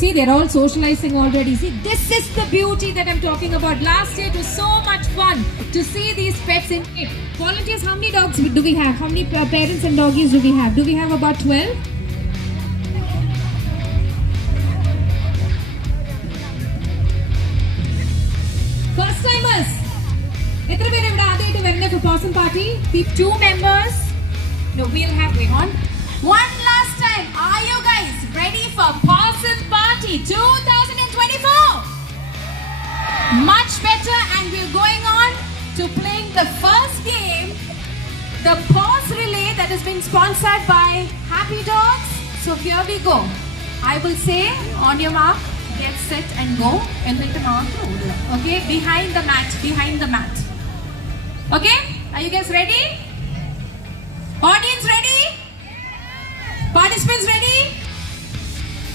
See, they're all socializing already. See, this is the beauty that I'm talking about. Last year it was so much fun to see these pets in it. Volunteers, how many dogs do we have? How many parents and doggies do we have? Do we have about 12? First timers. Etra pere ivda adayittu varne for Pawsome party? 2 members. No, we'll have wait on. One last time. Are you guys ready for Pawsome party 2024? Much better, and we're going on to playing the first game, the Paws Relay that has been sponsored by Happy Dogs. So here we go. I will say on your mark, get set and go. Okay, behind the mat. Okay, are you guys ready? Audience ready? Participants ready?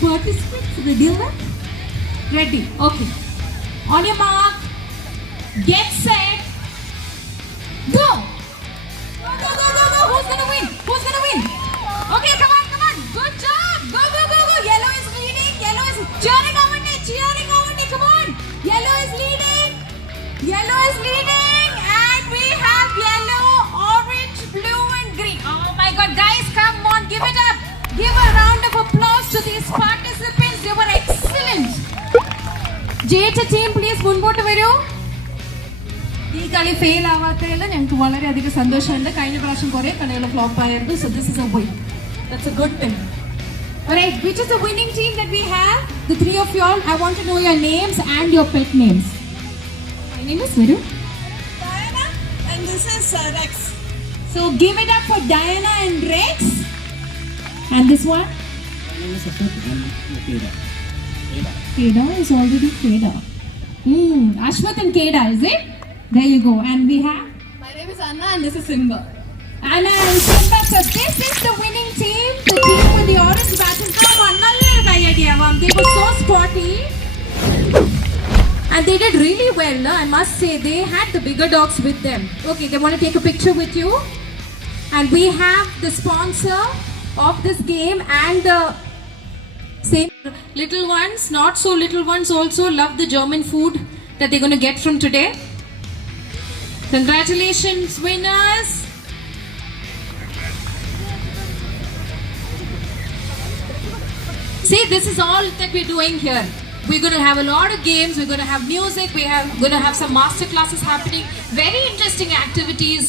Participants ready? Ready, okay. On your mark, get set, go! Go, go, go, go, go! Who's gonna win? Who's gonna win? Okay, come on, come on! Good job! Go, go, go, go! Yellow is leading, yellow is cheering on it, come on! Yellow is leading, and we have yellow, orange, blue and green. Oh my god, guys, come on, give it up! Give a round of applause to these participants, they were excellent! ജയിച്ച team please മുൻപോട്ട് വരൂ. ഈ കളി fail ആവാത്തതിൽ ഞങ്ങൾക്ക് വളരെയധികം സന്തോഷമുണ്ട്. കഴിഞ്ഞ പ്രാവശ്യം കുറെ കളികൾ ഫ്ലോപ്പ് ആയിരുന്നു. So this is A win. That's A good thing. Alright, which is the winning team that we have? The three of you all. I want to know your names and your pet names. My name is Viru. Diana, and this is Rex. So give it up for Diana and Rex. And this one? My name is Ashok and Keda. Keda is already Keda. Ashwath and Keda, is it? There you go. And we have? My name is Anna, and this is Simba. Anna and Simba. So this is the winning team. The team with the orange badges. Come on, they were so sporty. And they did really well. I must say, they had the bigger dogs with them. Okay, they want to take a picture with you. And we have the sponsor of this game and the same little ones, not so little ones also love the German food that they're going to get from today. Congratulations, winners. See, this is all that we're doing here. We're going to have a lot of games, we're going to have music, we're going to have some master classes happening, very interesting activities.